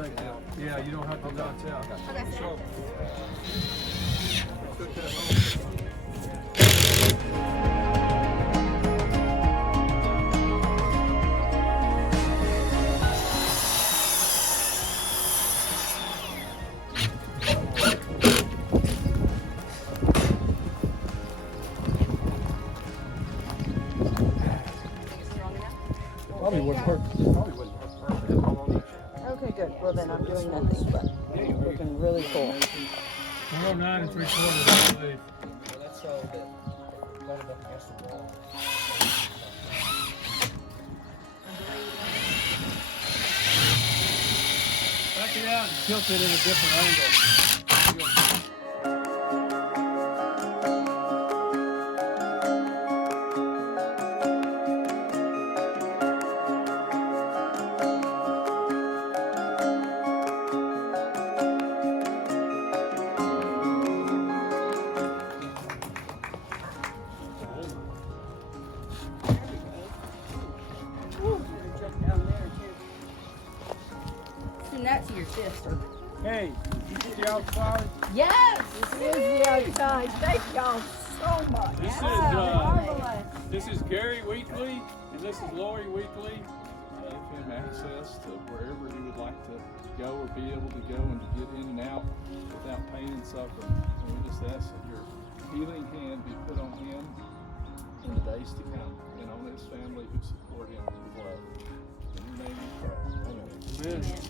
Thank you. Yeah, you don't have to notch out. Okay. So, probably wouldn't hurt. Probably wouldn't hurt perfect. Okay, good. Well, then I'm doing nothing, but looking really cool. 109 and 3/4, I believe. Well, that's all that got it up against the wall. Back it out and tilt it in a different angle. Send that to your sister. Hey, you get the outside? Yes! This is the outside. Thank y'all so much. This is Gary Weekly, and this is Lori Weekly. Give him access to wherever he would like to go or be able to go and to get in and out without pain and suffering. And we just ask that your healing hand be put on him in the days to come and on his family who support him with love. In your name we pray. Amen. Amen.